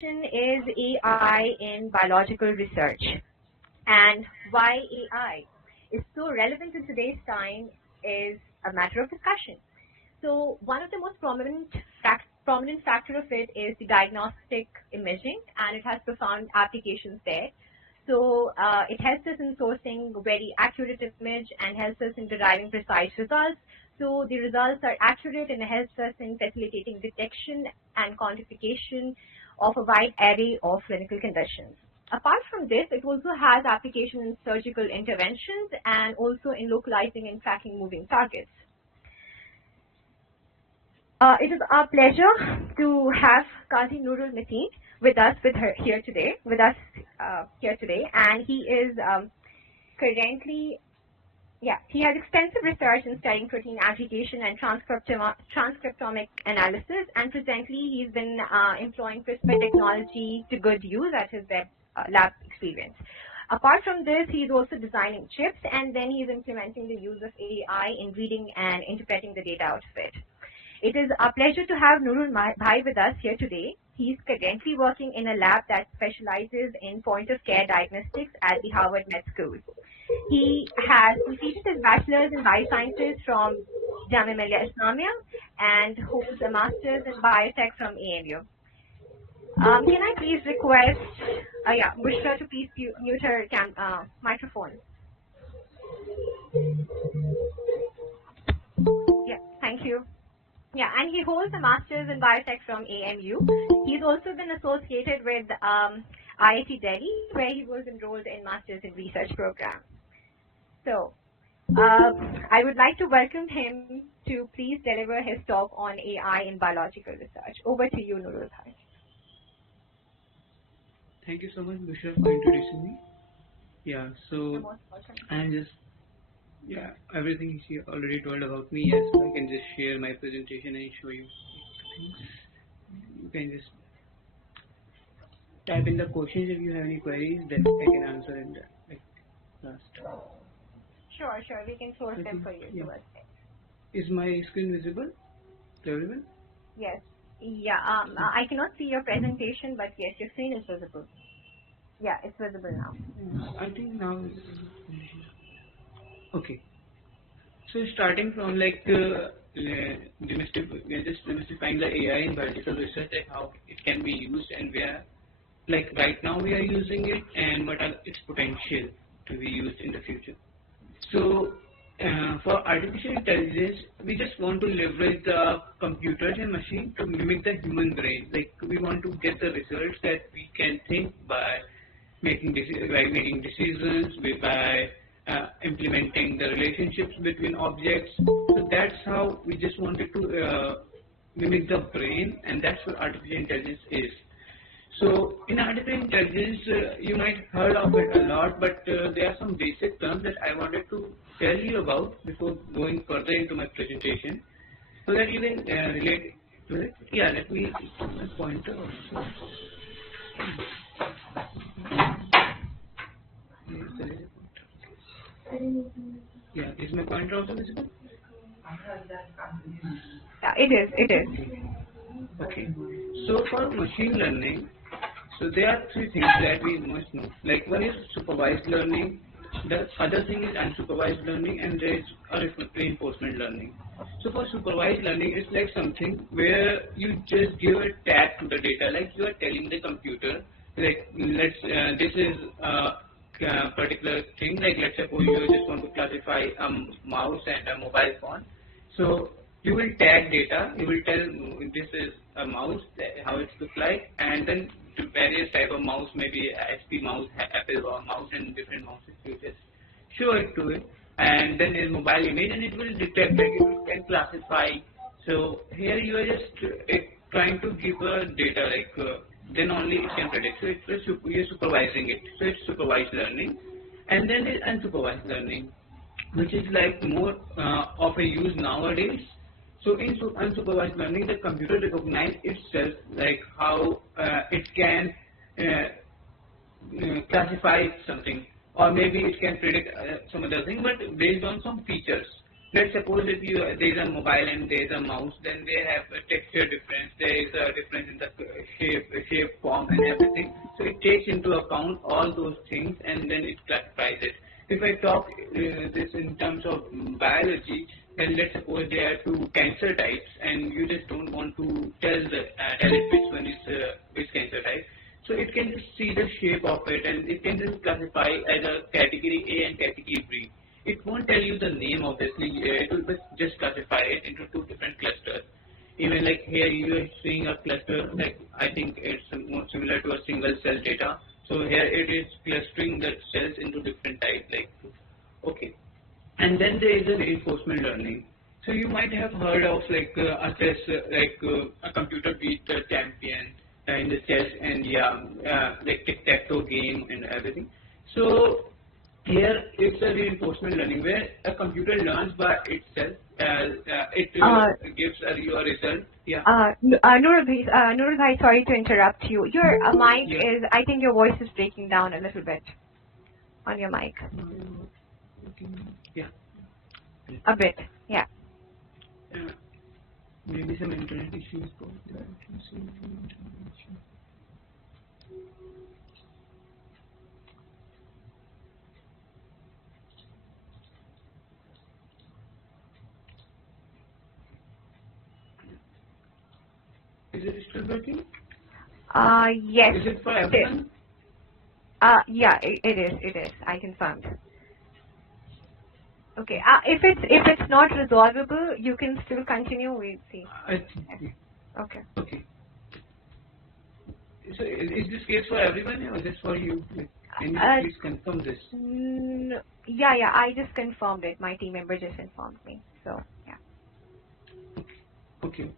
Is AI in biological research, and why AI is so relevant in today's time is a matter of discussion. So one of the most prominent factor of it is the diagnostic imaging, and it has profound applications there. So it helps us in sourcing very accurate image and helps us in deriving precise results. So the results are accurate and it helps us in facilitating detection and quantification of a wide array of clinical conditions. Apart from this, it also has application in surgical interventions and also in localizing and tracking moving targets. It is our pleasure to have Qazi Noorul Mateen with us here today, and he is currently, he has extensive research in studying protein aggregation and transcriptomic analysis, and presently he's been employing CRISPR technology to good use at his lab experience. Apart from this, he's also designing chips, and then he's implementing the use of AI in reading and interpreting the data out of it. It is our pleasure to have Noorul Bhai with us here today. He's currently working in a lab that specializes in point-of-care diagnostics at the Harvard Med School. He has completed his bachelor's in biosciences from Jamia Millia Islamia and holds a master's in biotech from AMU. Can I please request, Bushra to please mute her microphone. Yeah, thank you. Yeah, and he holds a master's in biotech from AMU. He's also been associated with IIT Delhi, where he was enrolled in master's in research program. So I would like to welcome him to please deliver his talk on AI in biological research. Over to you, Noorul Bhai. Thank you so much, Bushra, for introducing me. Yeah, so I'm just, everything she already told about me. Yes, I can just share my presentation and show you things. You can just type in the questions if you have any queries that I can answer in the last. Sure, we can source them for you. Yeah. Is my screen visible? Clearable? Yes. Yeah, I cannot see your presentation, but yes, your screen is visible. Yeah, it's visible now. I think now it's okay. So starting from demystifying the AI in biological research, like how it can be used and where, like right now we are using it and what are its potential to be used in the future. So for artificial intelligence, we just want to leverage the computers and machine to mimic the human brain. Like we want to get the results that we can think by making decisions, by implementing the relationships between objects. So that's how we just wanted to mimic the brain, and that's what artificial intelligence is. So in artificial intelligence, you might heard of it a lot, but there are some basic terms that I wanted to tell you about before going further into my presentation, so that you can relate to it. Yeah, let me put my pointer also. Yeah, is my pointer also visible? Yeah, it is. Okay. So for machine learning, so there are three things that we must know. Like one is supervised learning, the other thing is unsupervised learning, and there is reinforcement learning. So for supervised learning, it's like something where you just give a tag to the data, like you are telling the computer, like this is a particular thing, like let's suppose you just want to classify a mouse and a mobile phone. So you will tag data, you will tell this is a mouse, how it looks like, and then various type of mouse, maybe HP mouse, Apple mouse, and different mouses. You just show it to it, and then there's mobile image, and it will detect, like it can classify. So here you are just trying to give a data, like then only it can predict. So you're supervising it. So it's supervised learning, and then there's unsupervised learning, which is like more of a use nowadays. So in unsupervised learning, the computer recognizes itself, like how it can classify something, or maybe it can predict some other thing, but based on some features. let's suppose if there is a mobile and there is a mouse, then they have a texture difference, there is a difference in the shape, form and everything. So it takes into account all those things and then it classifies it. If I talk this in terms of biology, then let's suppose there are two cancer types and you just don't want to tell it which one is which cancer type. So it can just see the shape of it and it can just classify as a category A and category B. It won't tell you the name obviously, it will just classify it into two different clusters. Even like here you are seeing a cluster, like I think it's more similar to a single cell data. So here it is clustering the cells into different types, like, okay. And then there is a reinforcement learning. So you might have heard of like a chess, a computer beat the champion in the chess and like tic-tac-toe game and everything. So here it's a reinforcement learning where a computer learns by itself. It gives you a result. Yeah. Noorul bhai, sorry to interrupt you. Your mic is, I think your voice is breaking down a little bit on your mic. Yeah. A bit, yeah. Maybe some internet issues. Is it still working? Yes. Is it for everyone? Yeah, it is. I confirmed. Okay. If it's not resolvable, you can still continue. We'll see. Okay. Okay. So is this case for everyone or just for you? Can you please confirm this? Yeah. I just confirmed it. My team member just informed me. So yeah. Okay.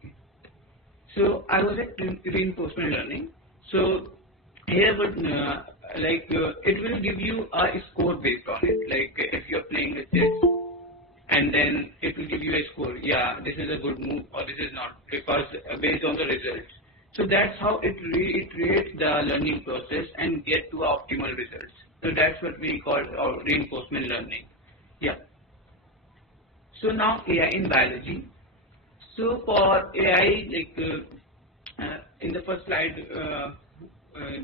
So I was at reinforcement learning. So here would it will give you a score based on it. Like if you're playing a chess, and then it will give you a score. Yeah, this is a good move or this is not, because based on the results. So that's how it reiterates the learning process and get to optimal results. So that's what we call reinforcement learning. Yeah. So now AI in biology. So for AI, in the first slide,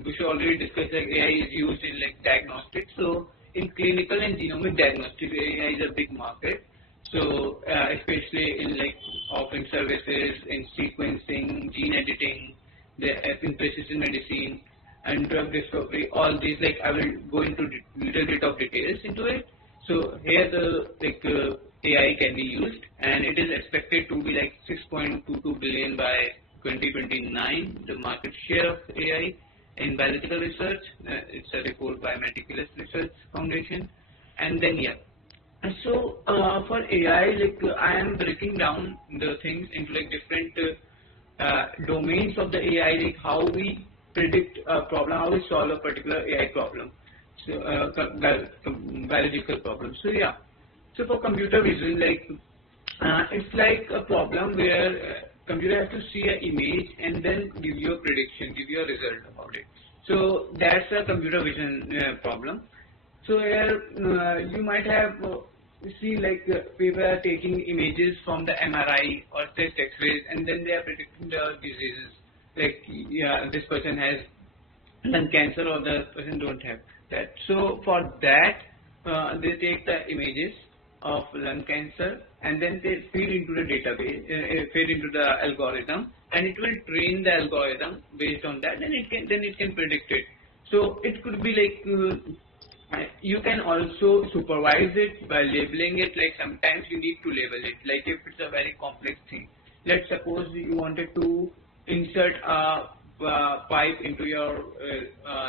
Bush already discussed that AI is used in like diagnostics. So in clinical and genomic diagnostics, AI is a big market. So especially in like offering services in sequencing, gene editing, in precision medicine and drug discovery, all these, like I will go into little bit of details into it. So here the AI can be used and it is expected to be like 6.22 billion by 2029, the market share of AI in biological research. It's a report by Meticulous Research Foundation. And then so for AI, I am breaking down the things into like different domains of the AI, like how we predict a problem, how we solve a particular AI problem, so biological problem. So so for computer vision, it's like a problem where computer has to see an image and then give you a prediction, give you a result about it. So that's a computer vision problem. So here you might have see people are taking images from the MRI or chest X-rays and then they are predicting the diseases. Like this person has lung cancer or the person don't have that. So for that they take the images of lung cancer and then they feed into the database, feed into the algorithm, and it will train the algorithm based on that, and it can predict it. So it could be like you can also supervise it by labeling it. Like sometimes you need to label it. Like if it's a very complex thing, let's suppose you wanted to insert a pipe into your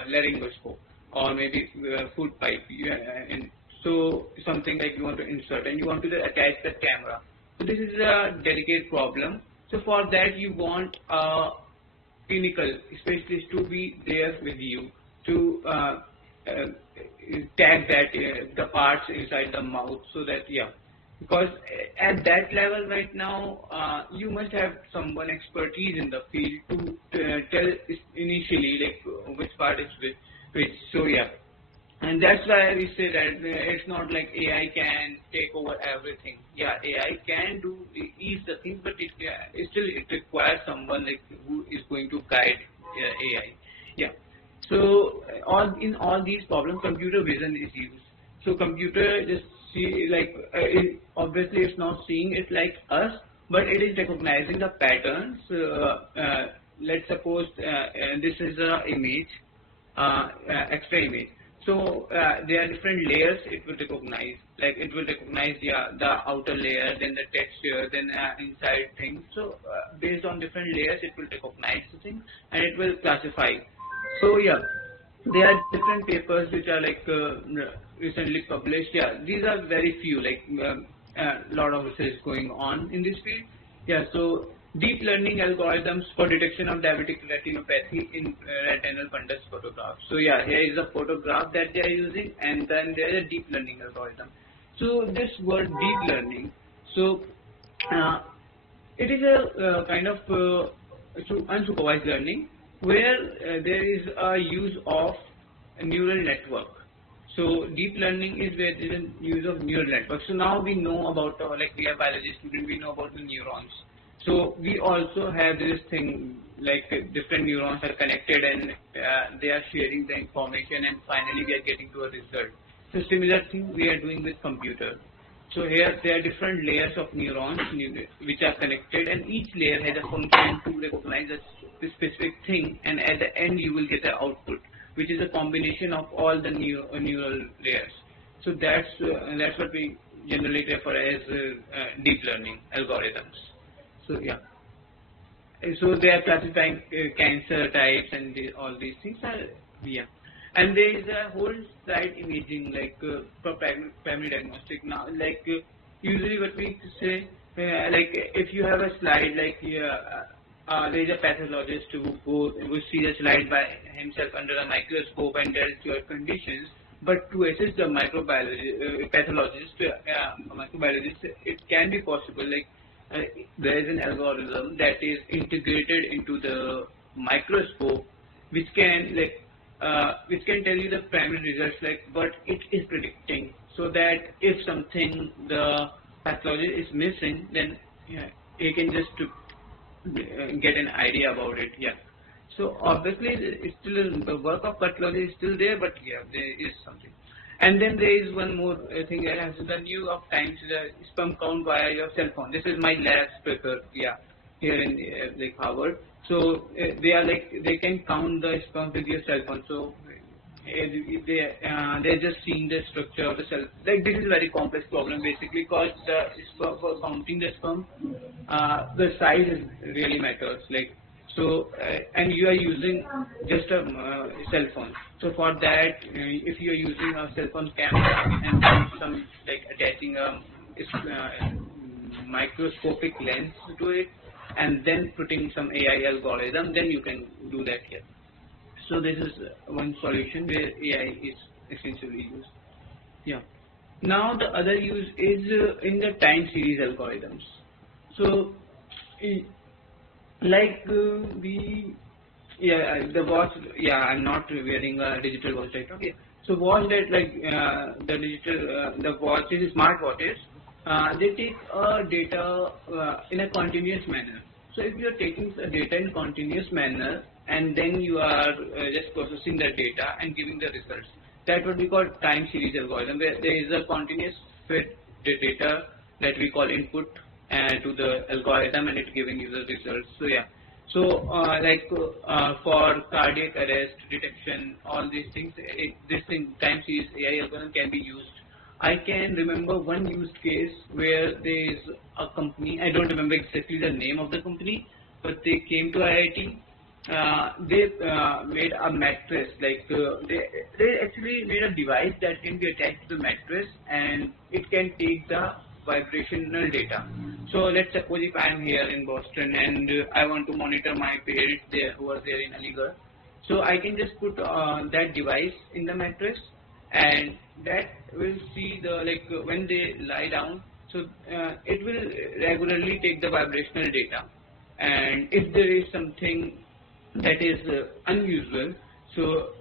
laryngoscope or maybe food pipe, and so something like you want to insert and you want to attach the camera. So this is a delicate problem. So for that you want a clinical specialist to be there with you to tag that the parts inside the mouth, so that because at that level right now you must have someone expertise in the field to tell initially like which part is which. So And that's why we say that it's not like AI can take over everything. Yeah, AI can do ease the things, but it requires someone like who is going to guide AI. Yeah. So in all these problems, computer vision is used. So computer just see like obviously it's not seeing it like us, but it is recognizing the patterns. Let's suppose this is a image, X-ray image. So there are different layers it will recognize. Like it will recognize the outer layer, then the texture, then inside things. So based on different layers, it will recognize the thing and it will classify. So yeah, there are different papers which are like recently published. Yeah, these are very few. Like a lot of research going on in this field. Yeah, so deep learning algorithms for detection of diabetic retinopathy in retinal fundus photographs. So yeah, here is a photograph that they are using, and then there is a deep learning algorithm. So this word deep learning, so it is a kind of unsupervised learning where there is a use of a neural network. So deep learning is where there is a use of neural network. So now we know about like we are biology students, we know about the neurons. So we also have this thing like different neurons are connected and they are sharing the information, and finally we are getting to a result. So similar thing we are doing with computer. So here there are different layers of neurons which are connected, and each layer has a function to recognize a specific thing, and at the end you will get the output, which is a combination of all the neural layers. So that's what we generally refer as deep learning algorithms. So yeah, so they are classifying cancer types and all these things are and there is a whole slide imaging like for primary diagnostic now. Like usually what we say like if you have a slide like there is a pathologist who see the slide by himself under a microscope and tells your conditions. But to assess the pathologist, it can be possible like there is an algorithm that is integrated into the microscope, which can tell you the primary results like what it is predicting, so that if something the pathologist is missing, then he can just get an idea about it. Yeah. So obviously it's still the work of pathology is still there, but yeah, there is something. And then there is one more thing that has the New York Times sperm count via your cell phone. This is my lab's paper, here in like Harvard. So they can count the sperm with your cell phone. So they're just seeing the structure of the cell. Like this is a very complex problem basically, because the sperm, for counting the sperm, the size really matters. Like so, and you are using just a cell phone. So for that, if you are using a cell phone camera and some like attaching a microscopic lens to it, and then putting some AI algorithm, then you can do that here. So this is one solution where AI is essentially used. Yeah. Now the other use is in the time series algorithms. So like the watch. Yeah, I'm not wearing a digital watch right. Okay. So watch that like the digital the watches, smart watches. They take data in a continuous manner. So if you are taking the data in continuous manner and then you are just processing the data and giving the results, that would be called time series algorithm, where there is a continuous fed data that we call input to the algorithm, and it's giving you the results. So yeah. So for cardiac arrest detection, all these things, this thing time series AI algorithm can be used. I can remember one use case where there is a company, I don't remember exactly the name of the company, but they came to IIT. They made a mattress, like they actually made a device that can be attached to the mattress, and it can take the vibrational data. So let's suppose if I am here in Boston and I want to monitor my parents there who are there in Aligarh, so I can just put that device in the mattress, and that will see the when they lie down. So it will regularly take the vibrational data, and if there is something that is unusual, so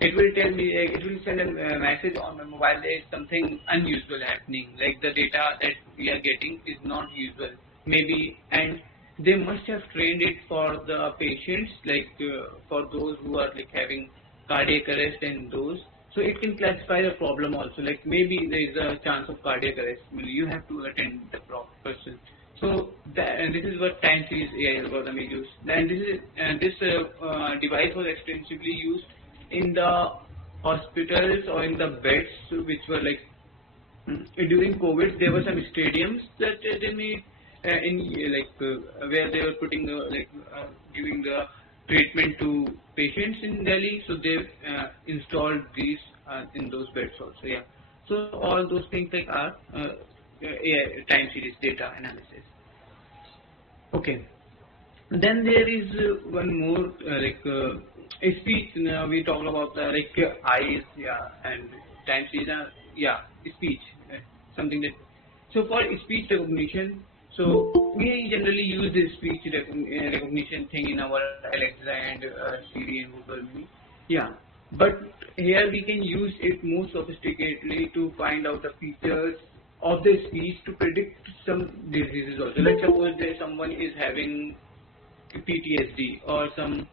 it will tell me, it will send a message on my mobile there is something unusual happening, like the data that we are getting is not usual, maybe, and they must have trained it for the patients, like for those who are like having cardiac arrest and those. So it can classify the problem also, like maybe there is a chance of cardiac arrest. You have to attend the person. So and this is what time series AI algorithm is used. And this device was extensively used in the hospitals or in the beds, which were like during COVID. There were some stadiums that they made where they were putting giving the treatment to patients in Delhi. So they installed these in those beds also. Yeah. So all those things like are AI time series data analysis. Okay. Then there is one more speech. We talk about eyes, yeah, and time series, speech, something that. So for speech recognition, so we generally use this speech recognition thing in our Alexa and Siri and Google Mini. Yeah, but here we can use it more sophisticatedly to find out the features of the speech to predict some diseases also. Let's suppose that someone is having PTSD or some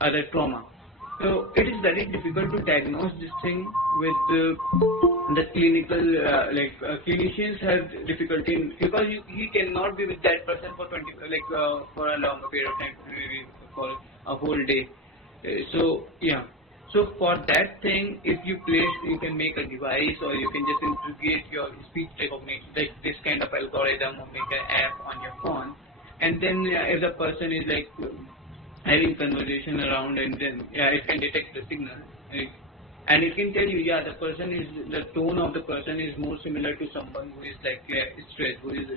other trauma. So it is very difficult to diagnose this thing with the clinical, clinicians have difficulty in, because he cannot be with that person for for a longer period of time, maybe for a whole day. So yeah. So for that thing, if you can make a device, or you can just integrate your speech recognition, like this kind of algorithm, or make an app on your phone, and then if the person is like having conversation around, and then it can detect the signal, and it can tell you, the tone of the person is more similar to someone who is like stressed, who is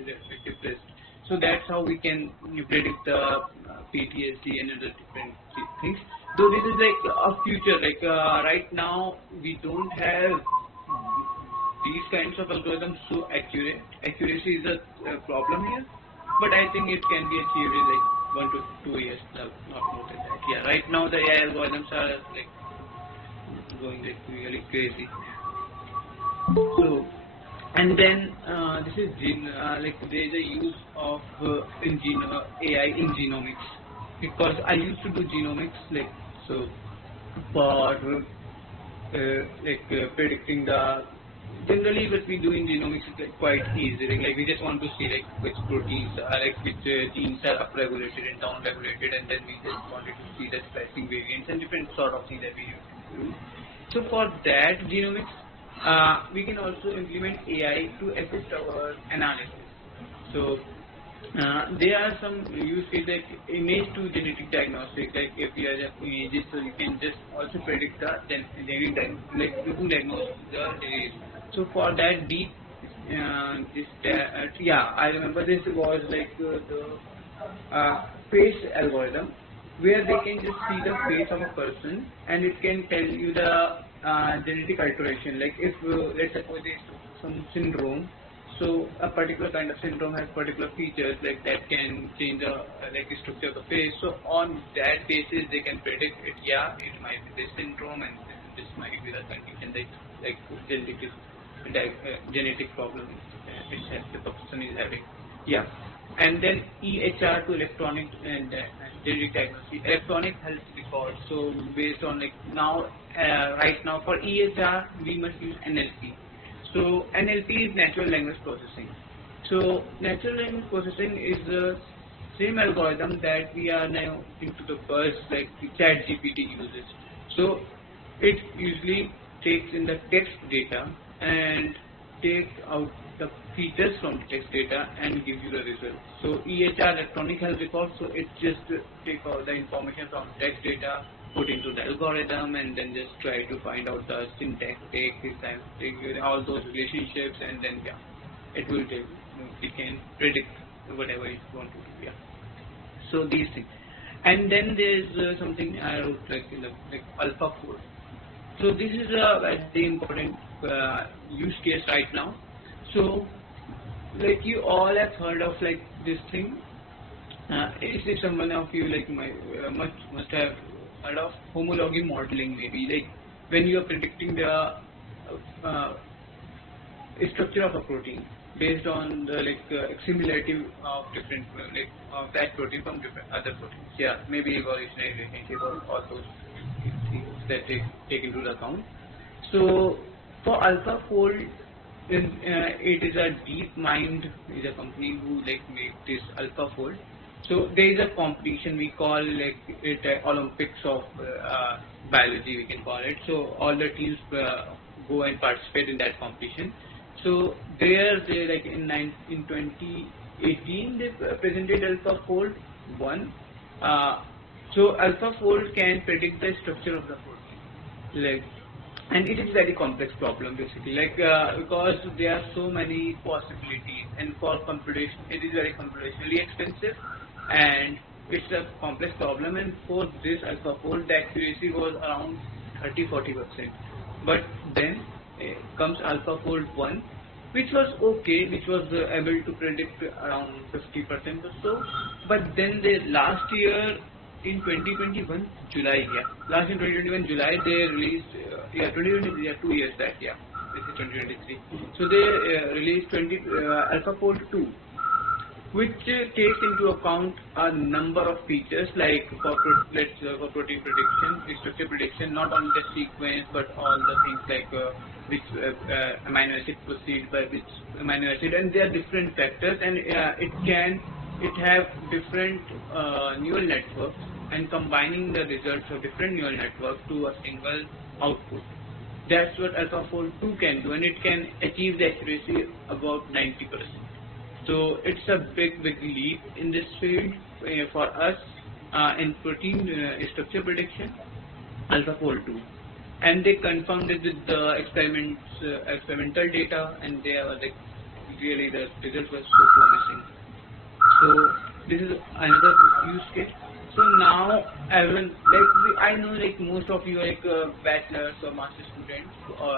depressed. So that's how we can predict the PTSD and other different things. Though this is like a future, right now we don't have these kinds of algorithms so accurate. Accuracy is a problem here, but I think it can be achieved in like 1 to 2 years, not more than that. Yeah, right now the AI algorithms are like going like really crazy. So, and then this is there is a use of AI in genomics, because I used to do genomics for predicting the. Generally, what we do in genomics is quite easy. Like we just want to see which proteins which genes are upregulated and downregulated, and then we just wanted to see the splicing variants and different sort of things that we used to do. So for that genomics, we can also implement AI to assist our analysis. So there are some use cases like image to genetic diagnostic. Like if you have images, so you can just also predict the you can diagnose the disease. So for that I remember this was like the face algorithm, where they can just see the face of a person, and it can tell you the genetic alteration. Like if let's suppose there's some syndrome, so a particular kind of syndrome has particular features that can change the structure of the face. So on that basis, they can predict it. Yeah, it might be this syndrome, and this might be the condition genetic problem the person is having. Yeah. And then EHR to electronic and genetic diagnosis, electronic health records. So based on right now for EHR we must use NLP. So NLP is natural language processing. So natural language processing is the same algorithm that we are now into the buzz, like the ChatGPT uses. So it usually takes in the text data and takes out the features from the text data and gives you the result. So EHR, electronic health record, so it just take all the information from text data, put into the algorithm, and then just try to find out the syntax, all those relationships, and then it will take, it can predict whatever you want to do. Yeah. So these things. And then there's something I wrote like AlphaFold. So this is a very important use case right now. So you all have heard of this thing. If someone of you must have heard of homology modeling, maybe when you are predicting the structure of a protein based on the similarity of different of that protein from different other proteins. Yeah, maybe evolutionary relationship or all those things that take into account. So for AlphaFold, it is a DeepMind is a company who make this AlphaFold. So there is a competition, we call it Olympics of biology, we can call it. So all the teams go and participate in that competition. So there they in 2018 they presented AlphaFold 1. So AlphaFold can predict the structure of the protein, and it is very complex problem basically, because there are so many possibilities, and for computation it is very computationally expensive, and it's a complex problem. And for this AlphaFold, the accuracy was around 30-40%. But then comes AlphaFold 1, which was okay, which was able to predict around 50% or so. But then last year in 2021 July, last in 2021 July they released 2023, 2 years back, this is 2023. So they released AlphaFold 2, which takes into account a number of features like for protein prediction, structure prediction, not only the sequence but all the things like which amino acid proceed by which amino acid, and there are different factors, and it have different neural networks, and combining the results of different neural networks to a single output. That's what AlphaFold 2 can do, and it can achieve the accuracy about 90%. So it's a big leap in this field for us in protein structure prediction, AlphaFold 2. And they confirmed it with the experimental data, and they are really the results were so promising. So this is another use case. So now everyone, I know most of you are bachelor's or master's students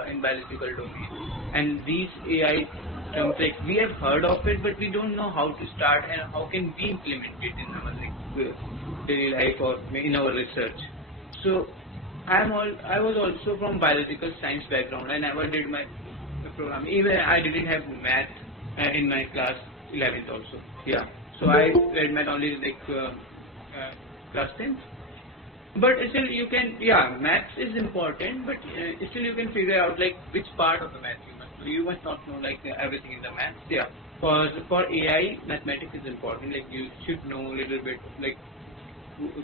in biological domain, and these AI terms, we have heard of it, but we don't know how to start and how can we implement it in our daily life or in our research. So I was also from biological science background. I never did my program. Even I didn't have math in my class 11th also. Yeah. So I read math only class 10th. But still you can, maths is important, but still you can figure out which part of the math you must do. You must not know everything in the maths. Yeah. For AI, mathematics is important. You should know a little bit,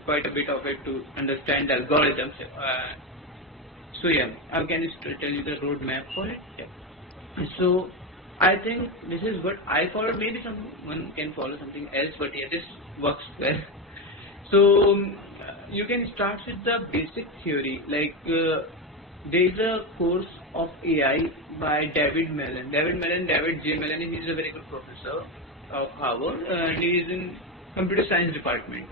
quite a bit of it to understand the algorithms. So I can just tell you the roadmap for it. Yeah. So I think this is what I followed. Maybe someone can follow something else, but this works well. So you can start with the basic theory. There is a course of AI by David J. Mellon. He is a very good professor of Harvard, and he is in computer science department.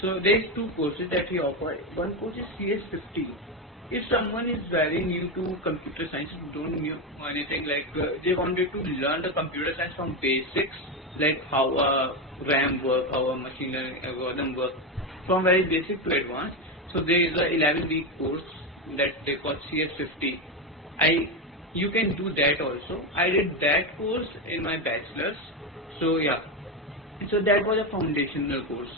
So there is 2 courses that he offers. One course is CS50. If someone is very new to computer science, don't know anything, they wanted to learn the computer science from basics, how a RAM work, how a machine learning algorithm work, from very basic to advanced. So there is a 11-week course that they call CS50. You can do that also. I did that course in my bachelor's. So so that was a foundational course.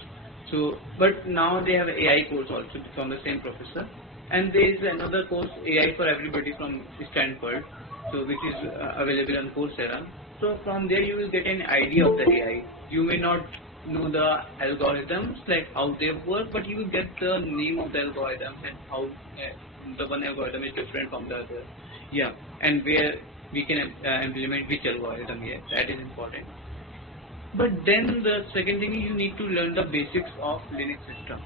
So but now they have an AI course also from the same professor, and there is another course, AI for Everybody, from Stanford, so which is available on Coursera. So from there you will get an idea of the AI. You may not know the algorithms, how they work, but you will get the name of the algorithms and how the one algorithm is different from the other. And where we can implement which algorithm. That is important. But then the second thing is you need to learn the basics of Linux system.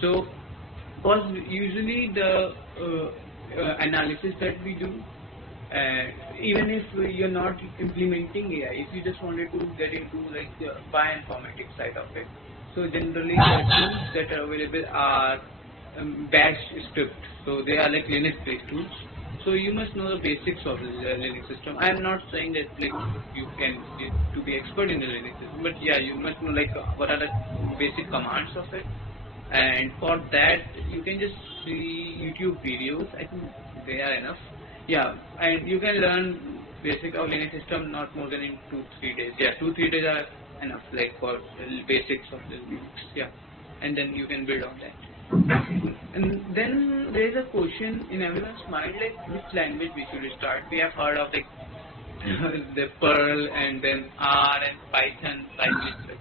So, because usually the analysis that we do, even if you're not implementing AI, if you just wanted to get into bioinformatics side of it, so generally the tools that are available are bash script. So they are Linux-based tools. So you must know the basics of the Linux system. I am not saying that you can to be expert in the Linux system, but you must know what are the basic commands of it. And for that you can just see YouTube videos. I think they are enough. Yeah, and you can learn basic of Linux system not more than in 2-3 days. Yeah, 2-3 days are enough, like for the basics of the Linux. Yeah, and then you can build on that. And then there is a question in everyone's mind, like which language we should start. We have heard of like the Perl and then R and Python language.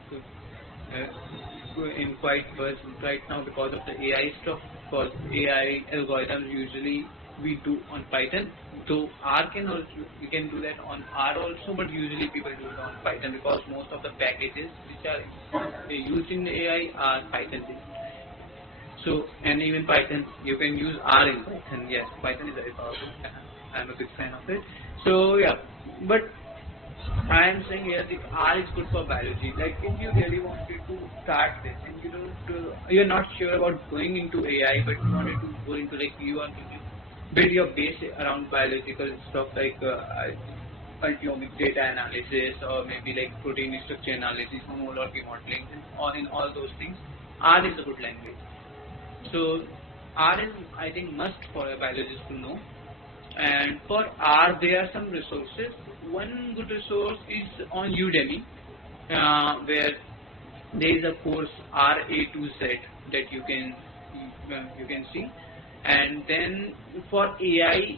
In quite buzz right now because of the AI stuff. Because AI algorithms usually we do on Python. So R can also, we can do that on R also, but usually people do it on Python because most of the packages which are used in the AI are Python based. So, and even Python, you can use R in Python. Yes, Python is very powerful. I'm a big fan of it. So yeah, but I am saying here the R is good for biology. Like if you really wanted to start this and you don't, you're not sure about going into AI, but you wanted to go into like you want to build your base around biological stuff like multiomic data analysis or maybe like protein structure analysis, homology modeling, and all those things. R is a good language. So R is, I think, must for a biologist to know. And for R, there are some resources. One good resource is on Udemy, where there is a course R A to Z that you can see. And then for AI,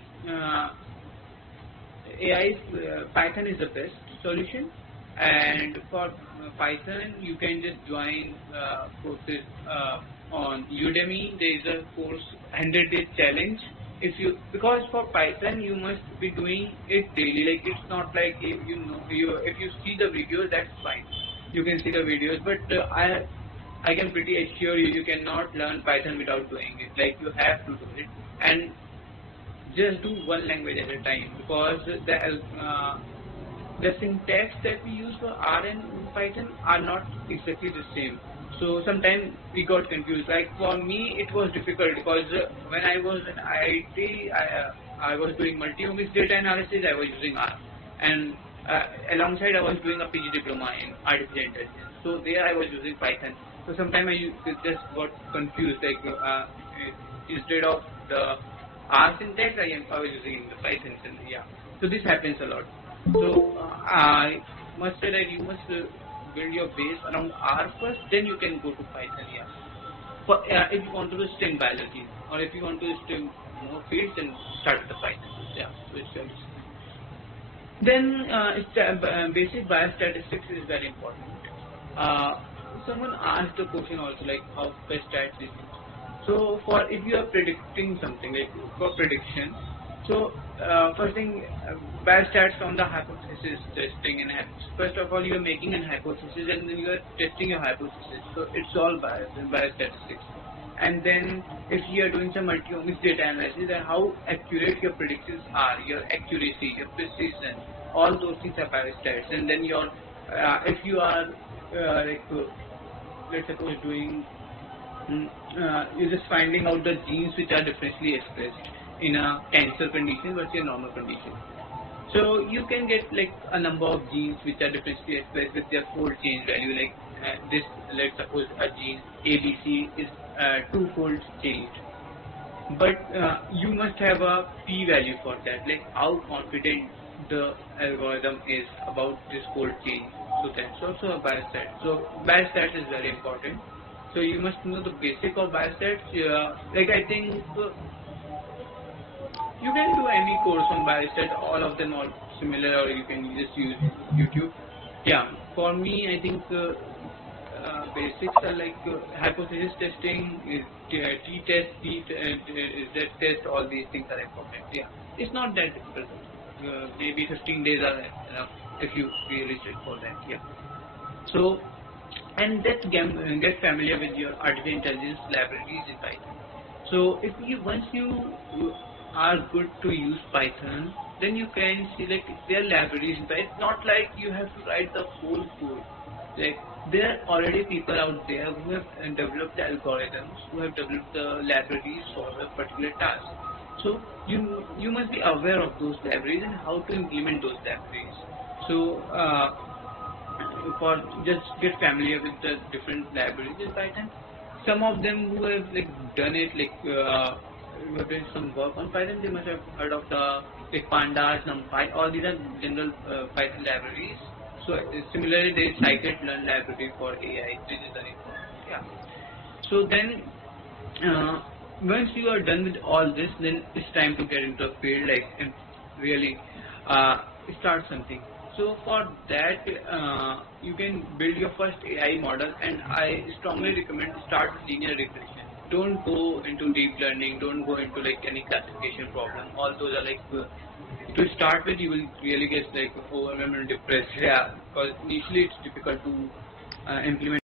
Python is the best solution. And for Python, you can just join courses on Udemy. There is a course 100-day challenge. Because for Python you must be doing it daily. Like it's not like if you see the videos, that's fine. You can see the videos, but I can pretty assure you cannot learn Python without doing it. Like you have to do it and just do one language at a time because the syntax that we use for R and Python are not exactly the same. So sometimes we got confused. Like for me, it was difficult because when I was in IIT, I was doing multi-omics data analysis. I was using R, and alongside I was doing a PG diploma in artificial intelligence. So there I was using Python. So sometimes I just got confused. Like instead of the R syntax, I was using the Python syntax. Yeah. So this happens a lot. So I must say that you must build your base around R first, then you can go to Python. Yeah. For if you want to do STEM biology, or if you want to STEM more fields, then start with the Python. Yeah. So it's then basic biostatistics is very important. Someone asked the question also like how biostats is used. So for if you are predicting something like for prediction, so first thing, biostats on the hypothesis testing, and first of all you are making an hypothesis and then you are testing your hypothesis. So it's all biostatistics. And then if you are doing some multi-omics data analysis, then how accurate your predictions are, your accuracy, your precision, all those things are biostats. And then your if you are let's suppose doing you're just finding out the genes which are differently expressed in a cancer condition versus a normal condition. So you can get like a number of genes which are differently expressed with their fold change value. Like this, let's suppose a gene ABC is twofold changed, but you must have a p-value for that. Like how confident the algorithm is about this fold change. So that's also a biostat. So biostat is very important. So you must know the basic of biostats. Like I think you can do any course on biostats. All of them are similar, or you can just use YouTube. Yeah, for me, I think basics are like hypothesis testing, t-test, z-test. All these things are important. Yeah, it's not that difficult. Maybe 15 days are enough if you really sit for that. Yeah. So, and get familiar with your artificial intelligence libraries in Python. So if once you are good to use Python, then you can select their libraries. It's not like you have to write the whole code. Like there are already people out there who have developed the algorithms, who have developed the libraries for a particular task. So you must be aware of those libraries and how to implement those libraries. So for just get familiar with the different libraries in Python. some of them who have like done it, like who have done some work on Python, they must have heard of the like Pandas, NumPy, all these are general Python libraries. So similarly, there is scikit-learn library for AI, which is very important. Yeah. So then, once you are done with all this, then it's time to get into a field like and really start something. So for that, you can build your first AI model, and I strongly recommend start with linear regression. Don't go into deep learning. Don't go into like any classification problem. All those are like to start with, you will really get like overwhelmed and depressed. Yeah, because initially it's difficult to implement